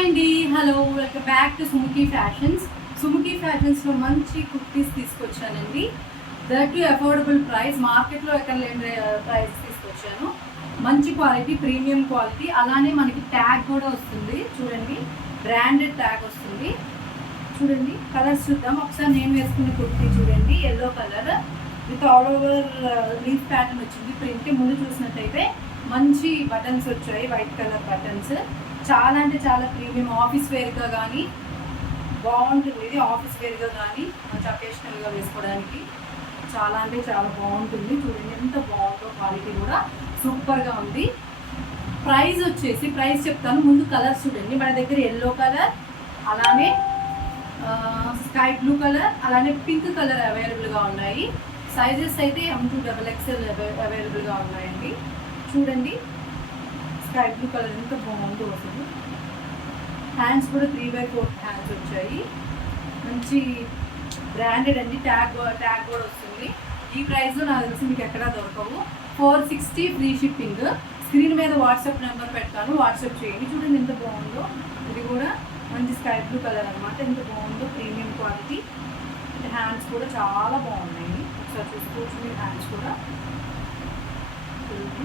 Hi అండి, hello, welcome back to Sumukhi fashions. Sumukhi ఫ్యాషన్స్లో మంచి కుర్తీస్ తీసుకొచ్చానండి. దట్ టు అఫోర్డబుల్ ప్రైస్, మార్కెట్లో ఎక్కడ లేని ప్రైస్ తీసుకొచ్చాను. మంచి క్వాలిటీ, ప్రీమియం క్వాలిటీ. అలానే మనకి ట్యాగ్ కూడా వస్తుంది, చూడండి, బ్రాండెడ్ ట్యాగ్ వస్తుంది. చూడండి, కలర్స్ చూద్దాం ఒకసారి. నేను వేసుకున్న కుర్తీ చూడండి, yellow colour with all over leaf pattern వచ్చింది ప్రింట్. ముందు చూసినట్టయితే మంచి బటన్స్ వచ్చాయి, వైట్ కలర్ బటన్స్. చాలా అంటే చాలా ప్రీమియం. ఆఫీస్ వేర్గా కానీ బాగుంటుంది ఇది. ఆఫీస్ వేర్గా కానీ మంచి అకేషనల్గా వేసుకోవడానికి చాలా అంటే చాలా బాగుంటుంది. చూడండి ఎంత బాగుందో, క్వాలిటీ కూడా సూపర్గా ఉంది. ప్రైస్ వచ్చేసి, ప్రైస్ చెప్తాను ముందు. కలర్స్ చూడండి, మన దగ్గర ఎల్లో కలర్, అలానే స్కై బ్లూ కలర్, అలానే పింక్ కలర్ అవైలబుల్గా ఉన్నాయి. సైజెస్ అయితే M2 XXL అవైలబుల్గా ఉన్నాయండి. చూడండి, స్కై బ్లూ కలర్ ఎంత బాగుందో అసలు. హ్యాండ్స్ కూడా 3/4 హ్యాండ్స్ వచ్చాయి. మంచి బ్రాండెడ్ అండి. ట్యాగ్ కూడా వస్తుంది. ఈ ప్రైస్లో నాకు తెలిసి మీకు ఎక్కడా దొరకవు. 460 ఫ్రీ షిప్పింగ్. స్క్రీన్ మీద వాట్సాప్ నెంబర్ పెడతాను, వాట్సాప్ చేయండి. చూడండి ఎంత బాగుందో. ఇది కూడా మంచి స్కై బ్లూ కలర్ అనమాట. ఎంత బాగుందో, ప్రీమియం క్వాలిటీ. హ్యాండ్స్ కూడా చాలా బాగున్నాయి. ఒకసారి చూసుకోవచ్చు మీరు హ్యాండ్స్ కూడా. చూడండి,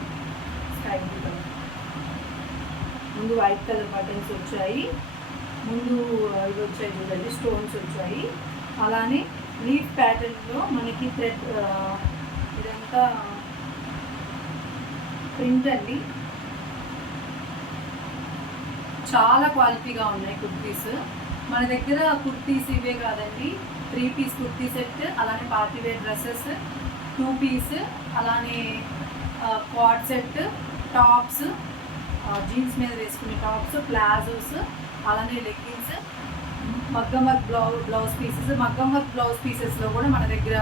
స్కై బ్లూ కలర్. ముందు వైట్ కలర్ బటన్స్ వచ్చాయి, ముందు ఇవి వచ్చాయి చూడండి, స్టోన్స్ వచ్చాయి. అలానే లీఫ్ ప్యాటర్న్లో మనకి థ్రెడ్, ఇదంతా ప్రింట్ అండి. చాలా క్వాలిటీగా ఉన్నాయి కుర్తీస్. మన దగ్గర కుర్తీస్ ఇవే కాదండి, 3 పీస్ కుర్తీ సెట్, అలానే పార్టీ వేర్ డ్రెస్సెస్ 2 పీస్, అలానే క్వాడ్ సెట్, టాప్స్, జీన్స్ మీద వేసుకునే టాప్స్, ప్లాజోస్, అలానే లెగ్గిన్స్, మగ్గం వర్క్ బ్లౌజ్ పీసెస్. మగ్గం వర్క్ బ్లౌజ్ పీసెస్లో కూడా మన దగ్గర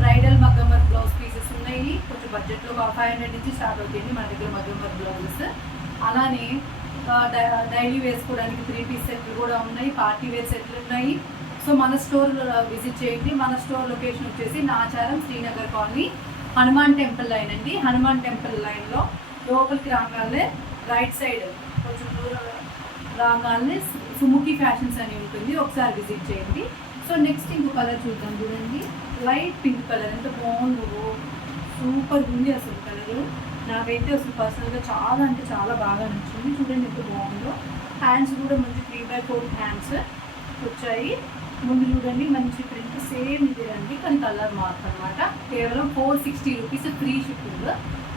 బ్రైడల్ మగ్గం వర్క్ బ్లౌజ్ పీసెస్ ఉన్నాయి. కొంచెం బడ్జెట్లో 500 నుంచి స్టార్ట్ అవుతాయండి మన దగ్గర మగ్గం వర్క్ బ్లౌజెస్. అలానే డైలీ వేసుకోవడానికి 3 పీస్ సెట్లు కూడా ఉన్నాయి, పార్టీ వేర్ సెట్లు ఉన్నాయి. సో మన స్టోర్ విజిట్ చేయండి. మన స్టోర్ లొకేషన్ వచ్చేసి Nacharam, Srinagar colony, Hanuman temple line అండి. హనుమాన్ టెంపుల్ లైన్లో లోపలికి రాగానే రైట్ సైడ్ కొంచెం దూరం రాగానే సుముఖీ ఫ్యాషన్స్ అని ఉంటుంది, ఒకసారి విజిట్ చేయండి. సో నెక్స్ట్ ఇంకో కలర్ చూద్దాం. చూడండి, లైట్ పింక్ కలర్ ఎంత బాగుందో, సూపర్ ఉంది అసలు కలరు. నాకైతే అసలు పర్సనల్గా చాలా అంటే చాలా బాగా నచ్చింది. చూడండి ఎంత బాగుందో. హ్యాండ్స్ కూడా మంచి 3/4 హ్యాండ్స్ వచ్చాయి. ముందు చూడండి, మంచి ప్రింట్, సేమ్ ఇదే అండి, కానీ కలర్ మార్క్ అనమాట. కేవలం 460 రూపీస్ ఫ్రీ షిప్పింగ్.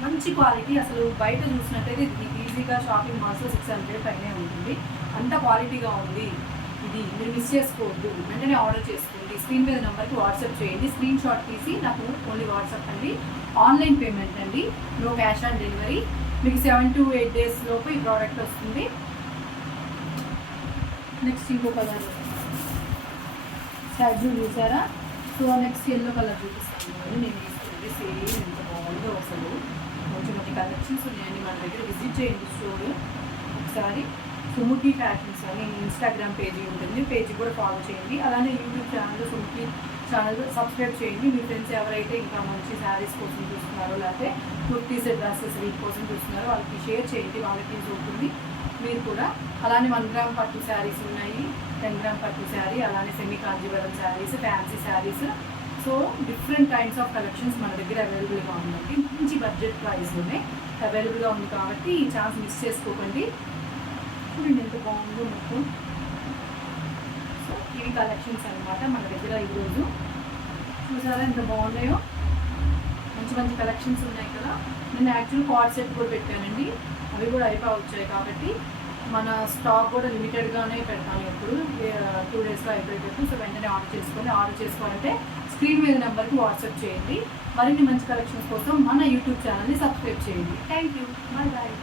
మంచి క్వాలిటీ. అసలు బయట చూసినట్టయితే ఇది ఈజీగా షాపింగ్ మాల్స్లో 600 పైనే ఉంటుంది. అంత క్వాలిటీగా ఉంది ఇది. మీరు మిస్ చేసుకోవద్దు, వెంటనే ఆర్డర్ చేసుకోండి. స్క్రీన్ మీద నెంబర్కి వాట్సాప్ చేయండి. స్క్రీన్ షాట్ తీసి నాకు ఓన్లీ వాట్సాప్ అండి. ఆన్లైన్ పేమెంట్ అండి, నో క్యాష్ ఆన్ డెలివరీ. మీకు 7 to 8 days లోపు ఈ ప్రోడక్ట్ వస్తుంది. నెక్స్ట్ ఇంకో కలర్ స్టాచ్యూ చూసారా. సో నెక్స్ట్ ఎల్లో కలర్ చూపిస్తాను. నేను తీసుకుంటే సేమ్ ఎంత బాగుందో అసలు. మంచి మంచి కలెక్షన్స్ ఉన్నాయండి మన దగ్గర. విజిట్ చేయండి స్టోర్ ఒకసారి. సుముఖీ ఫ్యాషన్స్ అని ఇన్స్టాగ్రామ్ పేజీ ఉంటుంది, పేజీ కూడా ఫాలో చేయండి. అలానే యూట్యూబ్ ఛానల్ సుముఖీ ఛానల్ సబ్స్క్రైబ్ చేయండి. మీ ఫ్రెండ్స్ ఎవరైతే ఇంకా మంచి శారీస్ కోసం చూస్తున్నారో, లేకపోతే కుర్తీస్, డ్రెస్సెస్ వీటి కోసం చూస్తున్నారో వాళ్ళకి షేర్ చేయండి, వాళ్ళకి యూజ్ అవుతుంది. మీరు కూడా. అలానే 1 గ్రామ్ పట్టు శారీస్ ఉన్నాయి, 10 గ్రామ్ పట్టు శారీ, అలానే semi Kanjeevaram saris, fancy saris. So different kinds of collections మన దగ్గర అవైలబుల్గా ఉందండి. మంచి బడ్జెట్ ప్రైస్లోనే అవైలబుల్గా ఉంది కాబట్టి ఈ ఛాన్స్ మిస్ చేసుకోకండి. చూడండి ఎంత బాగుందో మొత్తం. సో ఇవి కలెక్షన్స్ అనమాట మన దగ్గర ఈరోజు. చూసారా ఎంత బాగున్నాయో, మంచి మంచి కలెక్షన్స్ ఉన్నాయి కదా. నేను యాక్చువల్ కార్డ్ సెట్ కూడా పెట్టానండి, అవి కూడా వచ్చాయి కాబట్టి మన స్టాక్ కూడా లిమిటెడ్గానే పెడతాను ఎప్పుడు. 2 daysలో అయిపోయేటట్టు. సో వెంటనే ఆర్డర్ చేసుకోవాలంటే స్క్రీన్ మీద నెంబర్కి వాట్సాప్ చేయండి. మరిన్ని మంచి కలెక్షన్స్ కోసం మన యూట్యూబ్ ఛానల్ని సబ్స్క్రైబ్ చేయండి. Thank you, bye bye.